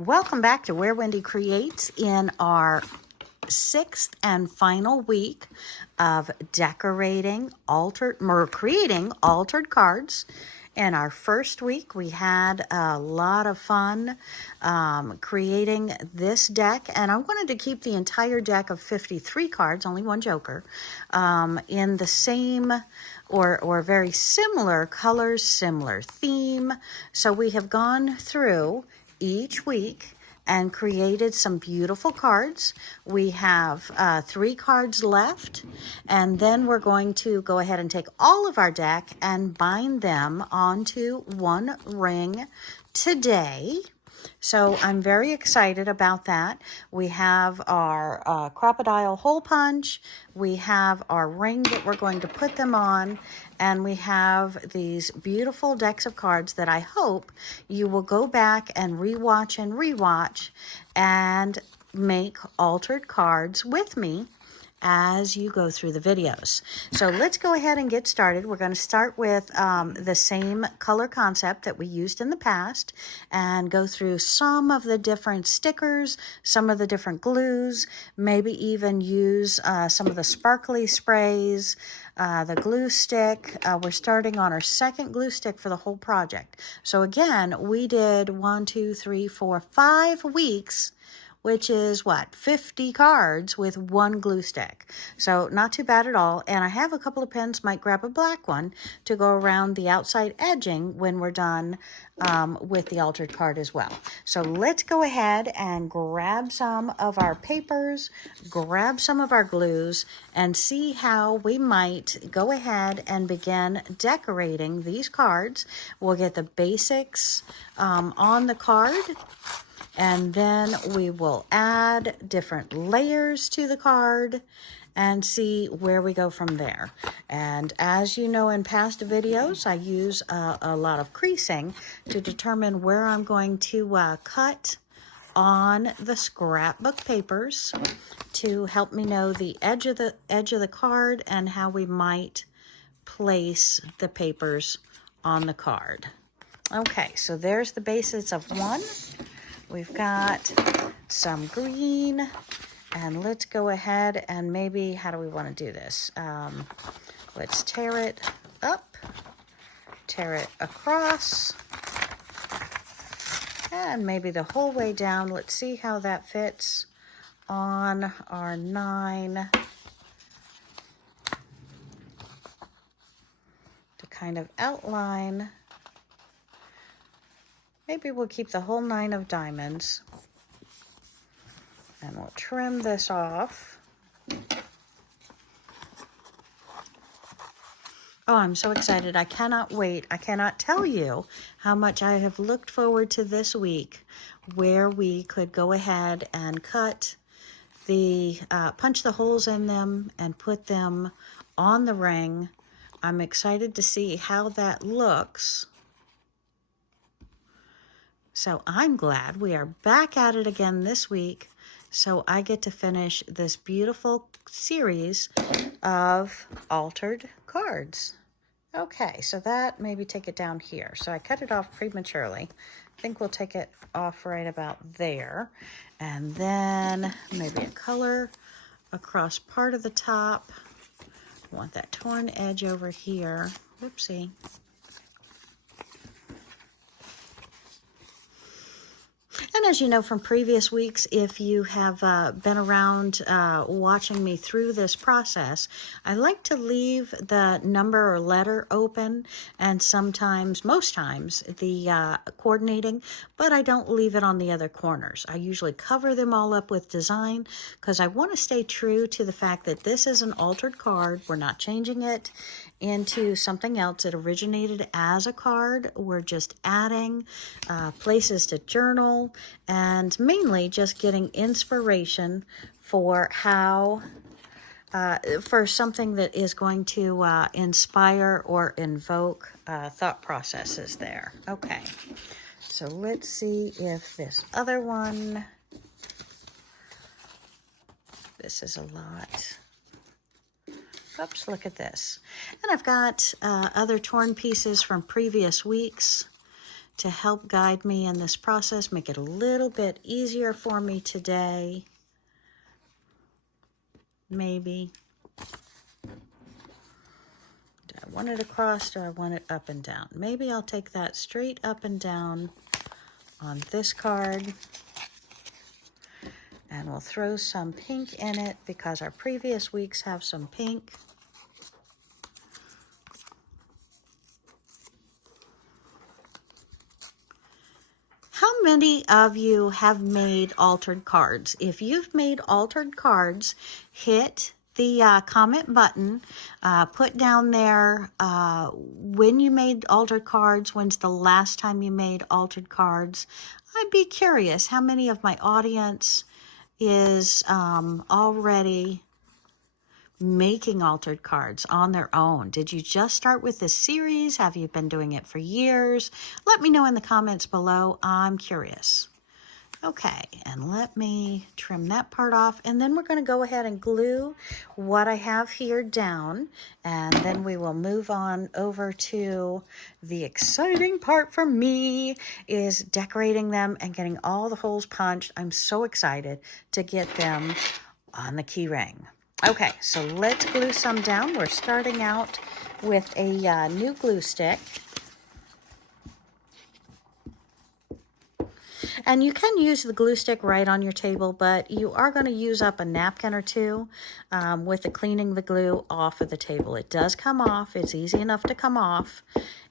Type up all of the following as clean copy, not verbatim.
Welcome back to Where Wendy Creates in our sixth and final week of creating altered cards. In our first week, we had a lot of fun creating this deck, and I wanted to keep the entire deck of 53 cards, only one joker, in the same or very similar colors, similar theme. So we have gone through each week and created some beautiful cards. We have 3 cards left, and then we're going to go ahead and take all of our deck and bind them onto one ring today. So I'm very excited about that. We have our crocodile hole punch. We have our ring that we're going to put them on. And we have these beautiful decks of cards that I hope you will go back and rewatch and make altered cards with me as you go through the videos. So let's go ahead and get started. We're going to start with the same color concept that we used in the past and go through some of the different stickers, some of the different glues, maybe even use some of the sparkly sprays, the glue stick. We're starting on our second glue stick for the whole project. So again, we did 5 weeks, which is what, 50 cards with one glue stick. So not too bad at all. And I have a couple of pens, might grab a black one to go around the outside edging when we're done with the altered card as well. So let's go ahead and grab some of our papers, grab some of our glues, and see how we might go ahead and begin decorating these cards. We'll get the basics on the card, and then we will add different layers to the card and see where we go from there. And as you know, in past videos, I use a lot of creasing to determine where I'm going to cut on the scrapbook papers to help me know the edge of the card and how we might place the papers on the card. Okay, so there's the basis of one. We've got some green, and let's go ahead and maybe, how do we want to do this? Let's tear it up, tear it across, and maybe the whole way down. Let's see how that fits on our 9 to kind of outline. Maybe we'll keep the whole 9 of diamonds, and we'll trim this off. Oh, I'm so excited. I cannot wait. I cannot tell you how much I have looked forward to this week, where we could go ahead and cut punch the holes in them and put them on the ring. I'm excited to see how that looks. So I'm glad we are back at it again this week, so I get to finish this beautiful series of altered cards. Okay, so that, maybe take it down here. So I cut it off prematurely. I think we'll take it off right about there. And then maybe a color across part of the top. I want that torn edge over here. Whoopsie. And as you know from previous weeks, if you have been around watching me through this process, I like to leave the number or letter open, and sometimes, most times, the coordinating, but I don't leave it on the other corners. I usually cover them all up with design because I want to stay true to the fact that this is an altered card. We're not changing it into something else. It originated as a card. We're just adding places to journal, and mainly just getting inspiration for how for something that is going to inspire or invoke thought processes there. Okay, so let's see if this other one, this is a lot. Oops, look at this. And I've got other torn pieces from previous weeks to help guide me in this process, make it a little bit easier for me today. Maybe. Do I want it across? Do I want it up and down? Maybe I'll take that straight up and down on this card. And we'll throw some pink in it because our previous weeks have some pink. How many of you have made altered cards? If you've made altered cards, hit the comment button, put down there when you made altered cards, when's the last time you made altered cards. I'd be curious how many of my audience is already making altered cards on their own. Did you just start with this series? Have you been doing it for years? Let me know in the comments below. I'm curious. Okay, and let me trim that part off, and then we're going to go ahead and glue what I have here down, and then we will move on over to the exciting part for me is decorating them and getting all the holes punched. I'm so excited to get them on the key ring. Okay, so let's glue some down. We're starting out with a new glue stick. And you can use the glue stick right on your table, but you are going to use up a napkin or two with the cleaning the glue off of the table. It does come off. It's easy enough to come off.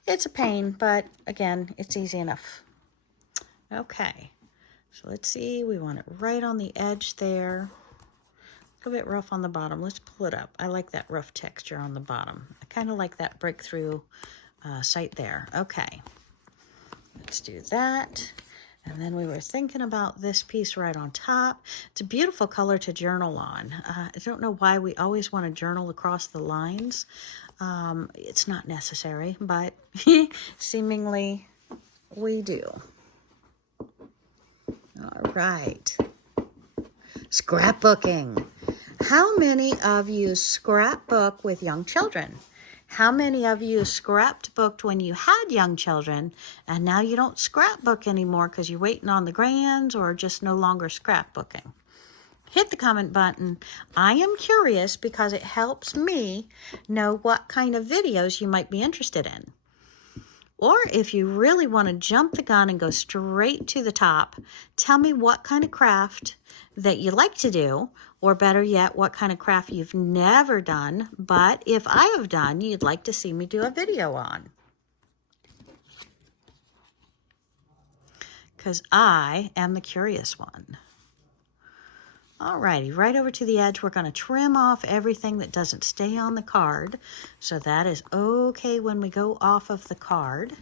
It's a pain, but again, it's easy enough. Okay, so let's see. We want it right on the edge there. A little bit rough on the bottom. Let's pull it up. I like that rough texture on the bottom. I kind of like that breakthrough site there. Okay, let's do that. And then we were thinking about this piece right on top. It's a beautiful color to journal on. I don't know why we always want to journal across the lines. It's not necessary, but seemingly we do. All right. Scrapbooking. How many of you scrapbook with young children? How many of you scrapbooked when you had young children and now you don't scrapbook anymore because you're waiting on the grands or just no longer scrapbooking? Hit the comment button. I am curious because it helps me know what kind of videos you might be interested in. Or if you really want to jump the gun and go straight to the top, tell me what kind of craft that you like to do, or better yet, what kind of craft you've never done, but if I have done, you'd like to see me do a video on. Because I am the curious one. Alrighty, right over to the edge, we're going to trim off everything that doesn't stay on the card. So that is okay when we go off of the card.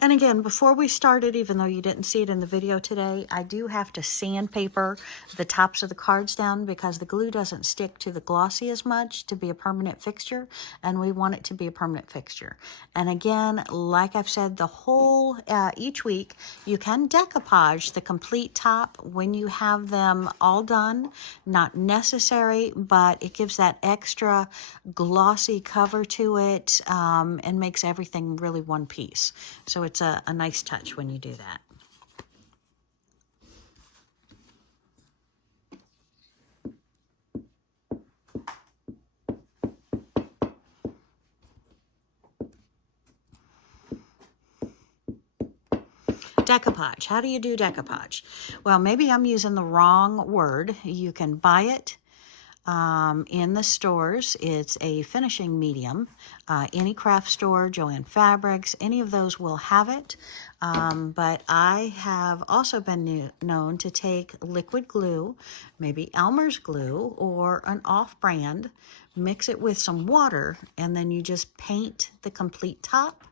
And again, before we started, even though you didn't see it in the video today, I do have to sandpaper the tops of the cards down because the glue doesn't stick to the glossy as much to be a permanent fixture, and we want it to be a permanent fixture. And again, like I've said, the whole, each week, you can decoupage the complete top when you have them all done. Not necessary, but it gives that extra glossy cover to it and makes everything really one piece. So it's a nice touch when you do that. Decoupage. How do you do decoupage? Well, maybe I'm using the wrong word. You can buy it in the stores. It's a finishing medium. Any craft store, Joann Fabrics, any of those will have it. But I have also been known to take liquid glue, maybe Elmer's glue or an off-brand, mix it with some water, and then you just paint the complete top.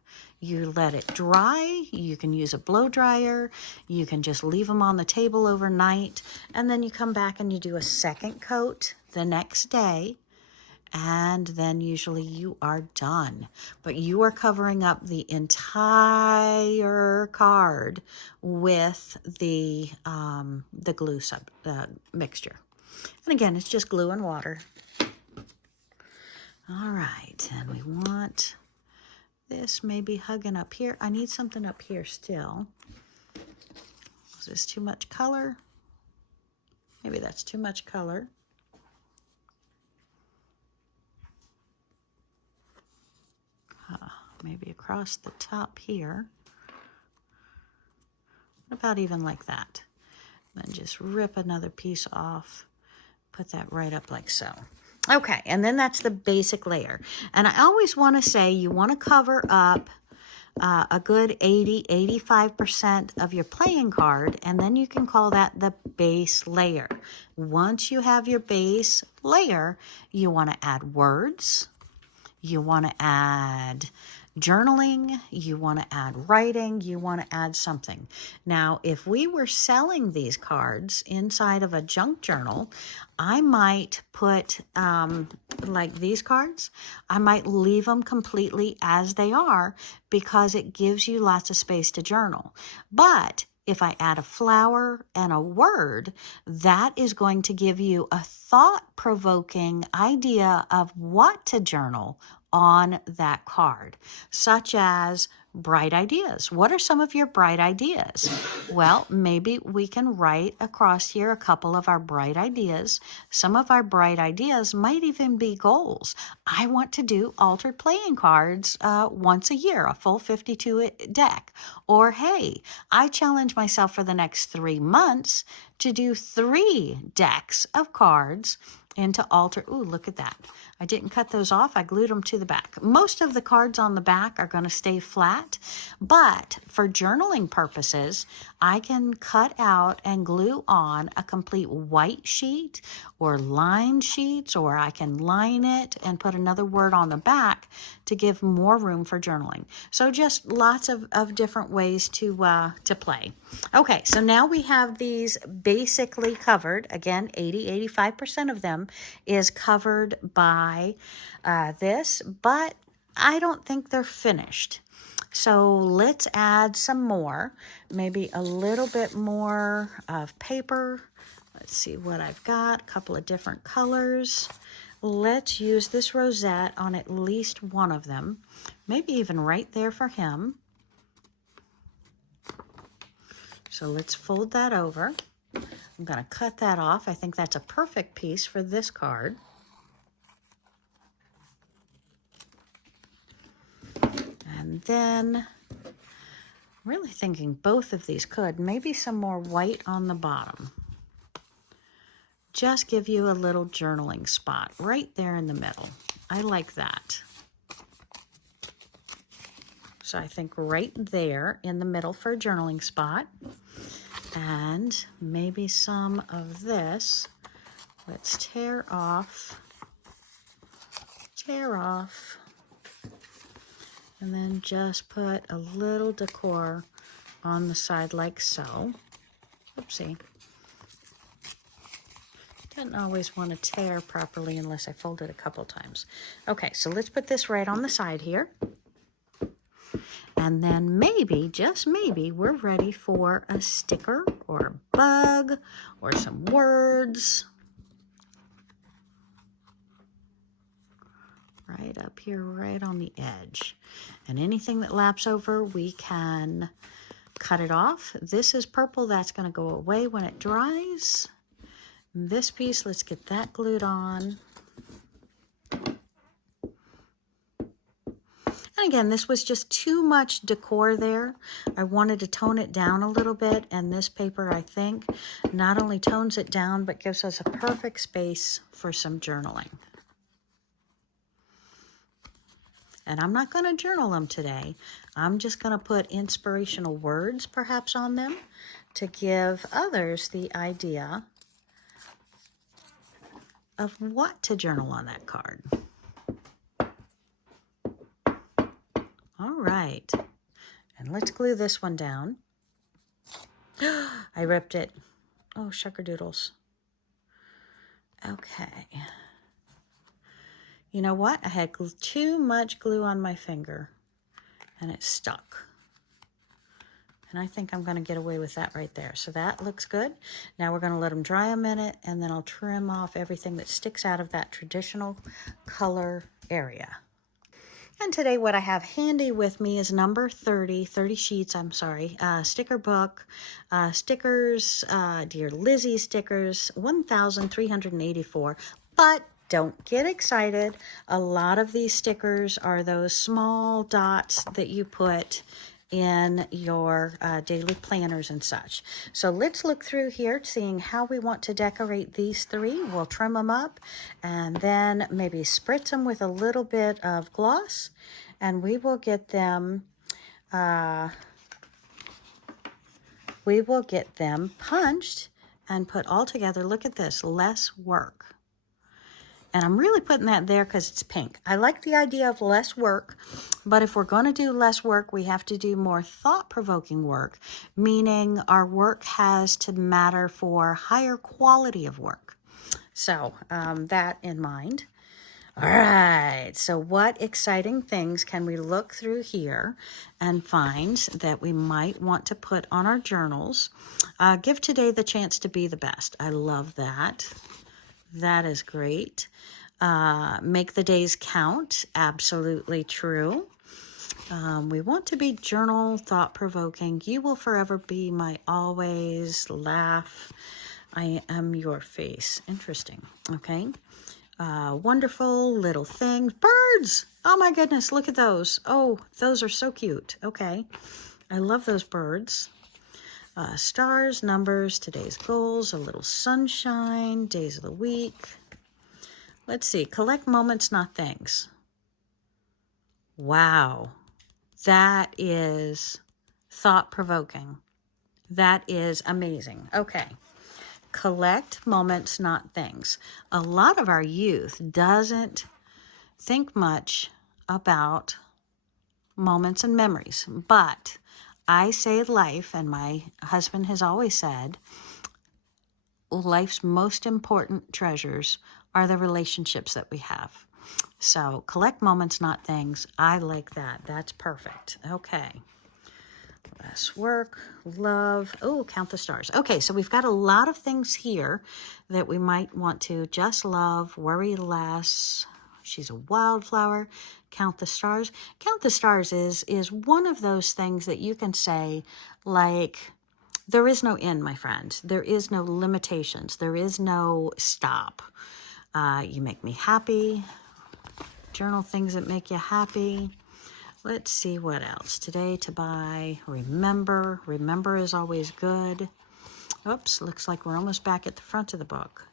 You let it dry. You can use a blow dryer. You can just leave them on the table overnight. And then you come back and you do a second coat the next day. And then usually you are done. But you are covering up the entire card with the glue mixture. And again, it's just glue and water. All right, and we want this maybe hugging up here. I need something up here still. Is this too much color? Maybe that's too much color. Maybe across the top here. What about even like that? Then just rip another piece off. Put that right up like so. Okay, and then that's the basic layer. And I always want to say you want to cover up a good 80–85% of your playing card, and then you can call that the base layer. Once you have your base layer, you want to add words, you want to add journaling, you want to add writing, you want to add something. Now, if we were selling these cards inside of a junk journal, I might put, like these cards, I might leave them completely as they are because it gives you lots of space to journal. But if I add a flower and a word, that is going to give you a thought-provoking idea of what to journal on that card, such as bright ideas. What are some of your bright ideas? Well, maybe we can write across here a couple of our bright ideas. Some of our bright ideas might even be goals. I want to do altered playing cards once a year, a full 52 deck. Or, hey, I challenge myself for the next 3 months to do 3 decks of cards into alter. Ooh, look at that. I didn't cut those off. I glued them to the back. Most of the cards on the back are going to stay flat, but for journaling purposes, I can cut out and glue on a complete white sheet or lined sheets, or I can line it and put another word on the back to give more room for journaling. So just lots of different ways to play. Okay, so now we have these basically covered. Again, 80–85% of them is covered by this, but I don't think they're finished. So let's add some more, maybe a little bit more of paper. Let's see what I've got, a couple of different colors. Let's use this rosette on at least one of them, maybe even right there for him. So let's fold that over. I'm going to cut that off. I think that's a perfect piece for this card. And then, really thinking both of these could, maybe some more white on the bottom. Just give you a little journaling spot right there in the middle. I like that. So I think right there in the middle for a journaling spot. And maybe some of this. Let's tear off. And then just put a little decor on the side like so. Oopsie. Didn't always want to tear properly unless I fold it a couple times. Okay, so let's put this right on the side here. And then maybe, just maybe, we're ready for a sticker or a bug or some words. Right up here, right on the edge. And anything that laps over, we can cut it off. This is purple. That's going to go away when it dries. This piece, let's get that glued on. And again, this was just too much decor there. I wanted to tone it down a little bit, and this paper, I think, not only tones it down, but gives us a perfect space for some journaling. And I'm not going to journal them today. I'm just going to put inspirational words perhaps on them to give others the idea of what to journal on that card. All right. And let's glue this one down. I ripped it. Oh, shuckerdoodles. Okay. You know what? I had too much glue on my finger and it stuck. And I think I'm going to get away with that right there. So that looks good. Now we're going to let them dry a minute, and then I'll trim off everything that sticks out of that traditional color area. And today what I have handy with me is number 30 sheets, I'm sorry, sticker book, stickers, Dear Lizzie stickers, 1,384. But don't get excited. A lot of these stickers are those small dots that you put in your daily planners and such. So let's look through here, seeing how we want to decorate these three. We'll trim them up and then maybe spritz them with a little bit of gloss, and we will get them punched and put all together. Look at this, less work. And I'm really putting that there because it's pink. I like the idea of less work, but if we're going to do less work, we have to do more thought-provoking work, meaning our work has to matter for higher quality of work. So that in mind. All right, so what exciting things can we look through here and find that we might want to put on our journals? Give today the chance to be the best. I love that. That is great. Make the days count. Absolutely true. We want to be journal, thought-provoking. You will forever be my always laugh. I am your face. Interesting. Okay. Wonderful little things. Birds! Oh my goodness, look at those. Oh, those are so cute. Okay. I love those birds. Stars, numbers, today's goals, a little sunshine, days of the week. Let's see, collect moments, not things. Wow, that is thought-provoking. That is amazing. Okay, collect moments, not things. A lot of our youth doesn't think much about moments and memories, but I say life, and my husband has always said, life's most important treasures are the relationships that we have. So collect moments, not things. I like that. That's perfect. Okay. Less work, love. Oh, count the stars. Okay, so we've got a lot of things here that we might want to just love, worry less. She's a wildflower. Count the stars. Count the stars is one of those things that you can say, like, there is no end, my friend. There is no limitations. There is no stop. You make me happy. Journal things that make you happy. Let's see what else. Today to buy. Remember. Remember is always good. Oops, looks like we're almost back at the front of the book.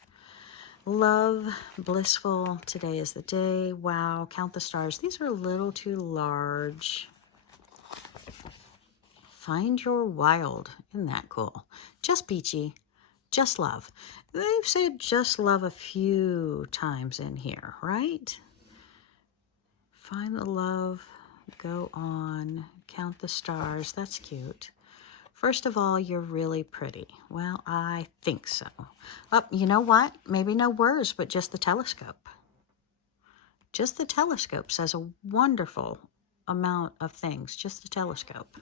Love, blissful, today is the day. Wow, count the stars. These are a little too large. Find your wild. Isn't that cool? Just peachy. Just love. They've said just love a few times in here, right? Find the love. Go on. Count the stars. That's cute. First of all, you're really pretty. Well, I think so. Oh, you know what? Maybe no words, but just the telescope. Just the telescope says a wonderful amount of things. Just the telescope.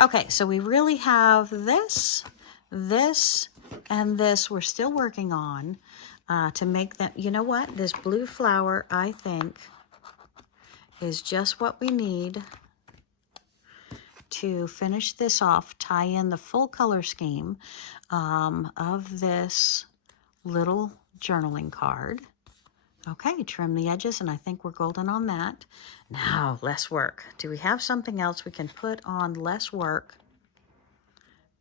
Okay, so we really have this, and this we're still working on to make that. You know what? This blue flower, I think, is just what we need to finish this off, tie in the full color scheme of this little journaling card. Okay, trim the edges, and I think we're golden on that. Now, less work. Do we have something else we can put on less work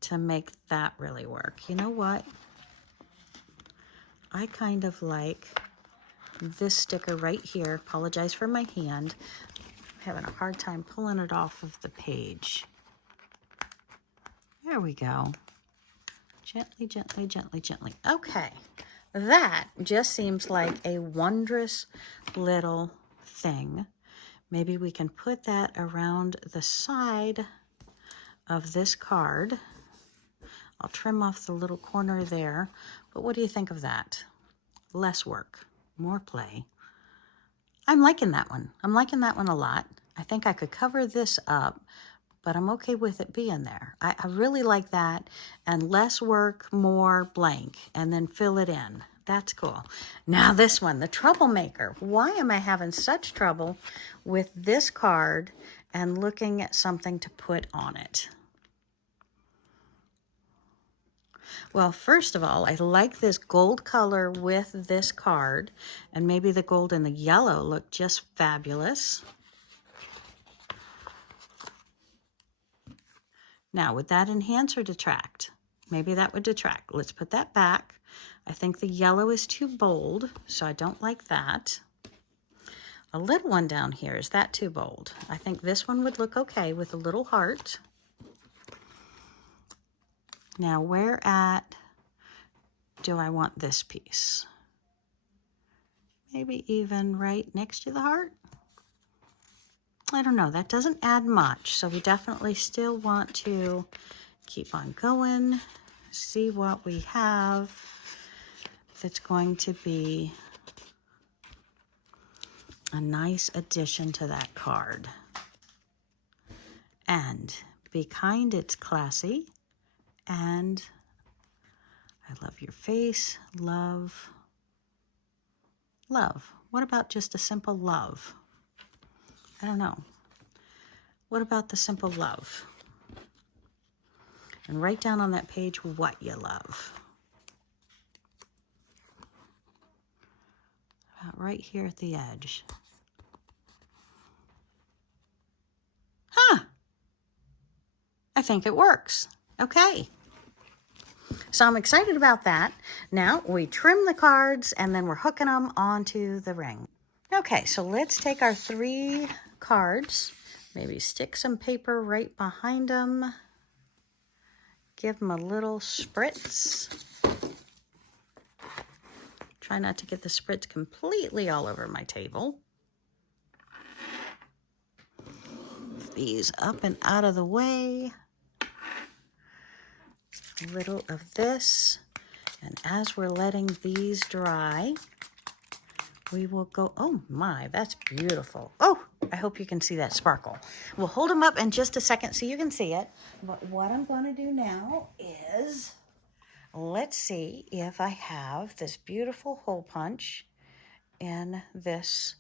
to make that really work? You know what? I kind of like this sticker right here. Apologize for my hand. Having a hard time pulling it off of the page. There we go. Gently, gently, gently, gently. Okay, that just seems like a wondrous little thing. Maybe we can put that around the side of this card. I'll trim off the little corner there, but what do you think of that? Less work, more play. I'm liking that one. I'm liking that one a lot. I think I could cover this up but I'm okay with it being there. I really like that. And less work, more blank, and then fill it in. That's cool. Now this one, the troublemaker. Why am I having such trouble with this card and looking at something to put on it? Well, first of all, I like this gold color with this card, and maybe the gold and the yellow look just fabulous. Now, would that enhance or detract? Maybe that would detract. Let's put that back. I think the yellow is too bold, so I don't like that. A little one down here, is that too bold? I think this one would look okay with a little heart. Now, where at do I want this piece? Maybe even right next to the heart? I don't know, that doesn't add much, so we definitely still want to keep on going, see what we have that's going to be a nice addition to that card. And be kind, it's classy, and I love your face, love, love. What about just a simple love? I don't know. What about the simple love? And write down on that page what you love. About right here at the edge. Huh. I think it works. Okay. So I'm excited about that. Now we trim the cards and then we're hooking them onto the ring. Okay, so let's take our 3 cards, maybe stick some paper right behind them, give them a little spritz. Try not to get the spritz completely all over my table. Move these up and out of the way. A little of this, and as we're letting these dry, we will go, oh my, that's beautiful. Oh, I hope you can see that sparkle. We'll hold them up in just a second so you can see it. But what I'm going to do now is, let's see if I have this beautiful hole punch in this.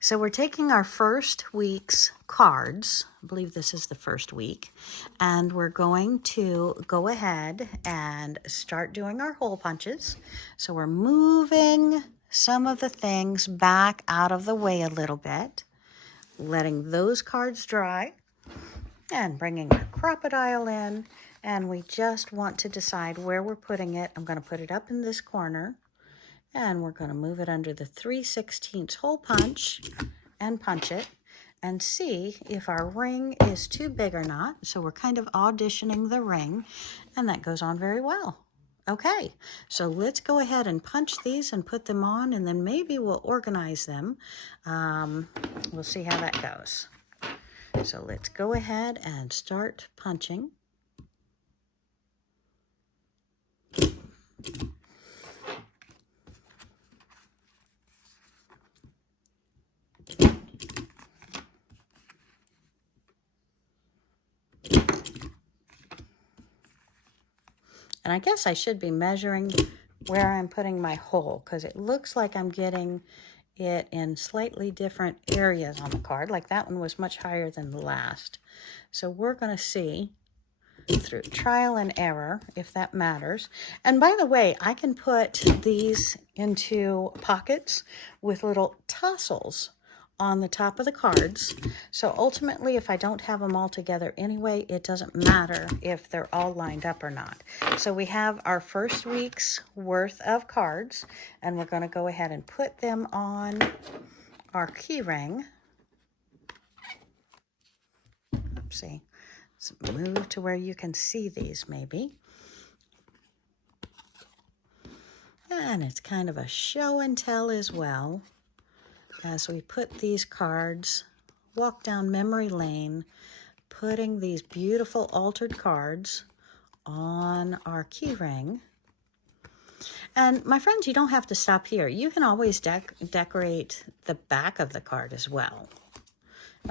So we're taking our first week's cards, I believe this is the first week, and we're going to go ahead and start doing our hole punches. So we're moving some of the things back out of the way a little bit, letting those cards dry, and bringing our crocodile in, and we just want to decide where we're putting it. I'm going to put it up in this corner. And we're going to move it under the 3/16 hole punch and punch it and see if our ring is too big or not. So we're kind of auditioning the ring, and that goes on very well. Okay, so let's go ahead and punch these and put them on, and then maybe we'll organize them. We'll see how that goes. So let's go ahead and start punching. And I guess I should be measuring where I'm putting my hole, because it looks like I'm getting it in slightly different areas on the card. Like that one was much higher than the last. So we're going to see through trial and error if that matters. And by the way, I can put these into pockets with little tassels on the top of the cards. So ultimately, if I don't have them all together anyway, it doesn't matter if they're all lined up or not. So we have our first week's worth of cards, and we're going to go ahead and put them on our key ring. Oopsie. Let's move to where you can see these maybe. And it's kind of a show and tell as well, as we put these cards, walk down memory lane, putting these beautiful altered cards on our key ring. And my friends, you don't have to stop here. You can always decorate the back of the card as well.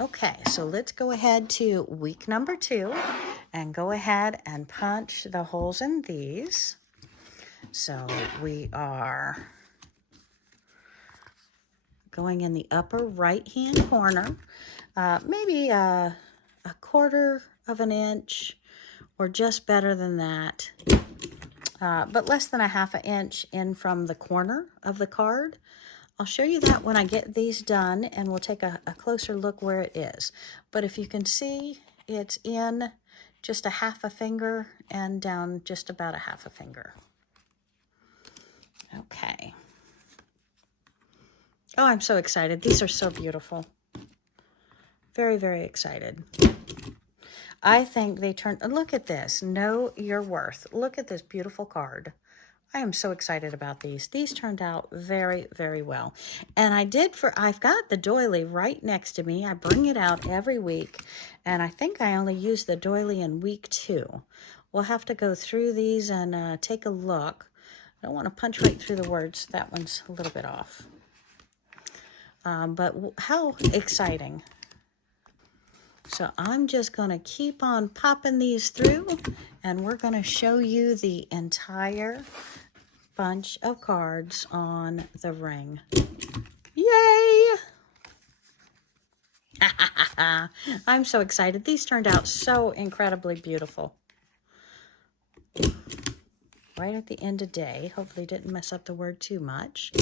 Okay, so let's go ahead to week number 2 and go ahead and punch the holes in these. So we are going in the upper right-hand corner, maybe a 1/4 of an inch or just better than that, but less than a 1/2 inch in from the corner of the card. I'll show you that when I get these done, and we'll take a closer look where it is. But if you can see, it's in just a 1/2 finger and down just about a 1/2 finger. Okay. Oh, I'm so excited. These are so beautiful. Very, very excited. I think they turned, look at this. Know your worth. Look at this beautiful card. I am so excited about these. These turned out very, very well. And I've got the doily right next to me. I bring it out every week. And I think I only used the doily in week 2. We'll have to go through these and take a look. I don't want to punch right through the words. That one's a little bit off. But how exciting. So I'm just going to keep on popping these through, and we're going to show you the entire bunch of cards on the ring. Yay! I'm so excited. These turned out so incredibly beautiful. Right at the end of day. Hopefully didn't mess up the word too much.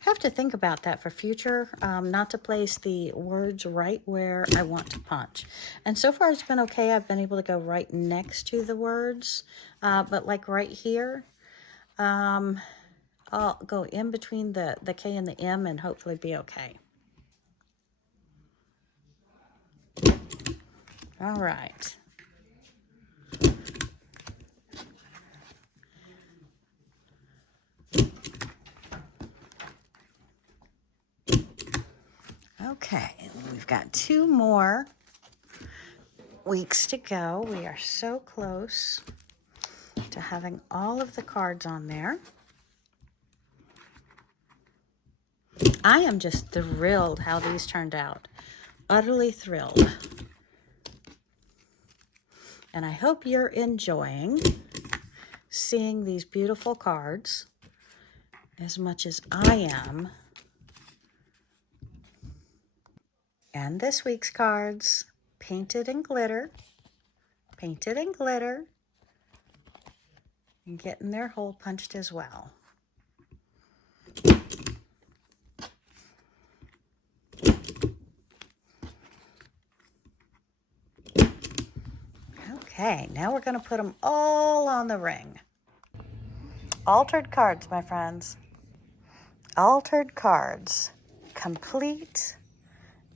Have to think about that for future, not to place the words right where I want to punch. And so far it's been okay. I've been able to go right next to the words, but like right here, I'll go in between the K and the M and hopefully be okay. All right. Okay, we've got 2 more weeks to go. We are so close to having all of the cards on there. I am just thrilled how these turned out. Utterly thrilled. And I hope you're enjoying seeing these beautiful cards as much as I am. And this week's cards, painted in glitter, and getting their hole punched as well. Okay, now we're going to put them all on the ring. Altered cards, my friends. Altered cards. Complete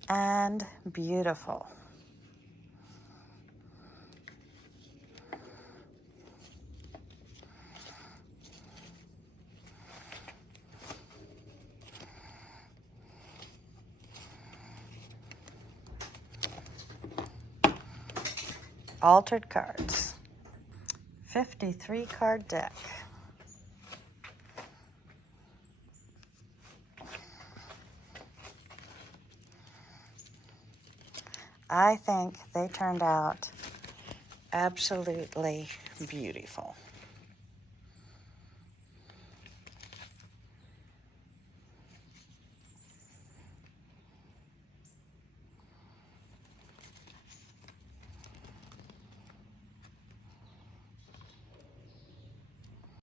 and beautiful. Altered cards. 53 card deck. I think they turned out absolutely beautiful.